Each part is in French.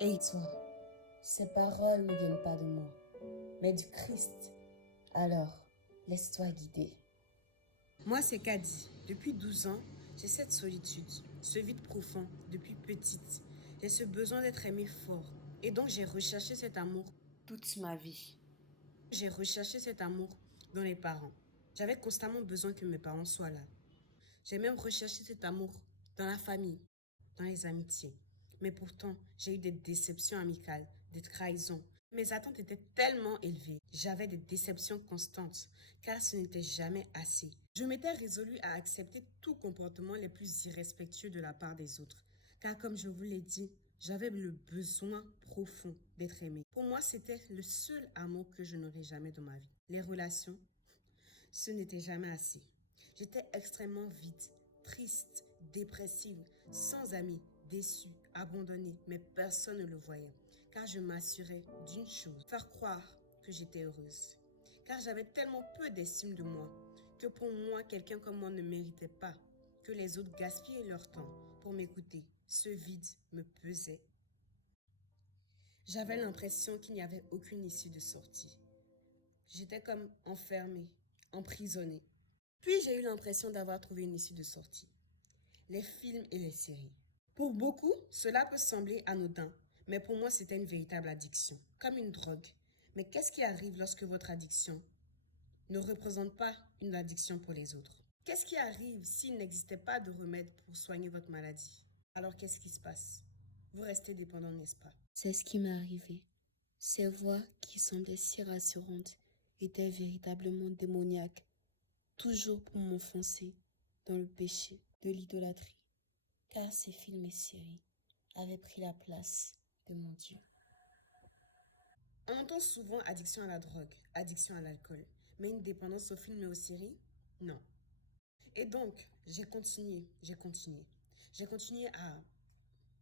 Et toi, ces paroles ne viennent pas de moi, mais du Christ. Alors, laisse-toi guider. Moi, c'est Kadi. Depuis 12 ans, j'ai cette solitude, ce vide profond depuis petite. J'ai ce besoin d'être aimée fort. Et donc, j'ai recherché cet amour toute ma vie. J'ai recherché cet amour dans les parents. J'avais constamment besoin que mes parents soient là. J'ai même recherché cet amour dans la famille, dans les amitiés. Mais pourtant, j'ai eu des déceptions amicales, des trahisons. Mes attentes étaient tellement élevées. J'avais des déceptions constantes, car ce n'était jamais assez. Je m'étais résolue à accepter tout comportement les plus irrespectueux de la part des autres. Car comme je vous l'ai dit, j'avais le besoin profond d'être aimée. Pour moi, c'était le seul amour que je n'aurais jamais dans ma vie. Les relations, ce n'était jamais assez. J'étais extrêmement vide, triste, dépressive, sans amis, déçue, abandonnée, mais personne ne le voyait. Car je m'assurais d'une chose, faire croire que j'étais heureuse. Car j'avais tellement peu d'estime de moi que pour moi, quelqu'un comme moi ne méritait pas que les autres gaspillaient leur temps pour m'écouter. Ce vide me pesait. J'avais l'impression qu'il n'y avait aucune issue de sortie. J'étais comme enfermée, emprisonnée. Puis j'ai eu l'impression d'avoir trouvé une issue de sortie. Les films et les séries. Pour beaucoup, cela peut sembler anodin, mais pour moi c'était une véritable addiction, comme une drogue. Mais qu'est-ce qui arrive lorsque votre addiction ne représente pas une addiction pour les autres? Qu'est-ce qui arrive s'il n'existait pas de remède pour soigner votre maladie? Alors qu'est-ce qui se passe? Vous restez dépendant, n'est-ce pas? C'est ce qui m'est arrivé. Ces voix qui semblaient si rassurantes étaient véritablement démoniaques, toujours pour m'enfoncer dans le péché de l'idolâtrie. Car ces films et séries avaient pris la place de mon Dieu. On entend souvent addiction à la drogue, addiction à l'alcool, mais une dépendance aux films et aux séries? Non. Et donc, j'ai continué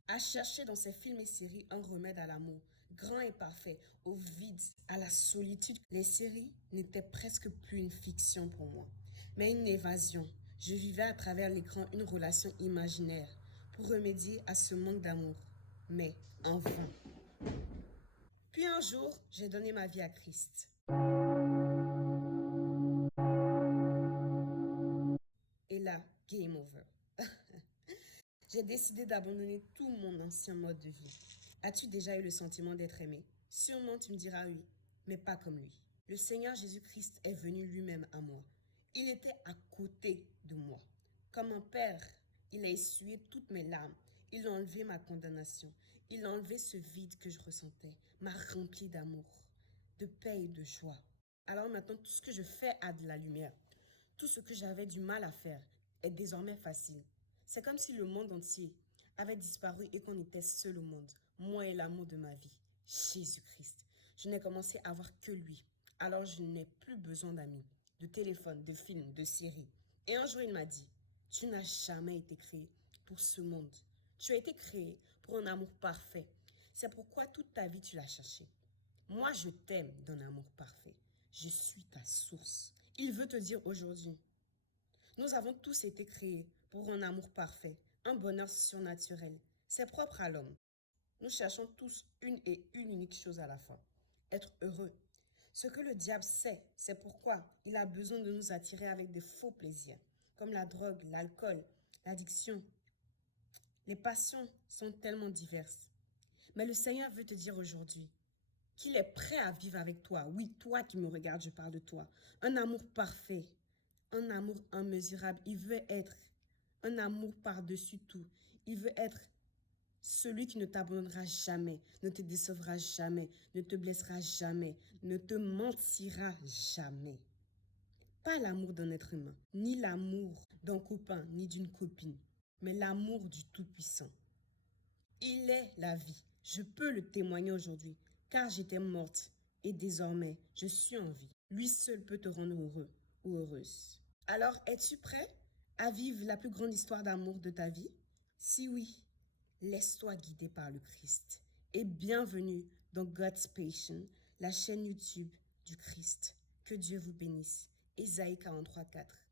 à chercher dans ces films et séries un remède à l'amour, grand et parfait, au vide, à la solitude. Les séries n'étaient presque plus une fiction pour moi, mais une évasion. Je vivais à travers l'écran une relation imaginaire pour remédier à ce manque d'amour, mais en vain. Puis un jour, j'ai donné ma vie à Christ. Et là, game over. J'ai décidé d'abandonner tout mon ancien mode de vie. As-tu déjà eu le sentiment d'être aimé? Sûrement tu me diras oui, mais pas comme lui. Le Seigneur Jésus-Christ est venu lui-même à moi. Il était à côté de moi. Comme un père, il a essuyé toutes mes larmes. Il a enlevé ma condamnation. Il a enlevé ce vide que je ressentais, m'a rempli d'amour, de paix et de joie. Alors maintenant, tout ce que je fais a de la lumière. Tout ce que j'avais du mal à faire est désormais facile. C'est comme si le monde entier avait disparu et qu'on était seul au monde, moi et l'amour de ma vie, Jésus-Christ. Je n'ai commencé à voir que lui. Alors je n'ai plus besoin d'amis, de téléphone, de films, de séries. Et un jour il m'a dit, tu n'as jamais été créé pour ce monde. Tu as été créé pour un amour parfait. C'est pourquoi toute ta vie tu l'as cherché. Moi, je t'aime d'un amour parfait. Je suis ta source. Il veut te dire aujourd'hui, nous avons tous été créés pour un amour parfait, un bonheur surnaturel. C'est propre à l'homme. Nous cherchons tous une et une unique chose à la fin, être heureux. Ce que le diable sait, c'est pourquoi il a besoin de nous attirer avec des faux plaisirs, comme la drogue, l'alcool, l'addiction. Les passions sont tellement diverses. Mais le Seigneur veut te dire aujourd'hui qu'il est prêt à vivre avec toi. Oui, toi qui me regardes, je parle de toi. Un amour parfait, un amour immesurable. Il veut être un amour par-dessus tout. Il veut être celui qui ne t'abandonnera jamais, ne te décevra jamais, ne te blessera jamais, ne te mentira jamais. Pas l'amour d'un être humain, ni l'amour d'un copain, ni d'une copine, mais l'amour du Tout-Puissant. Il est la vie. Je peux le témoigner aujourd'hui, car j'étais morte et désormais je suis en vie. Lui seul peut te rendre heureux ou heureuse. Alors, es-tu prêt à vivre la plus grande histoire d'amour de ta vie? Si oui, laisse-toi guider par le Christ. Et bienvenue dans God's Passion, la chaîne YouTube du Christ. Que Dieu vous bénisse. Ésaïe 43, 4.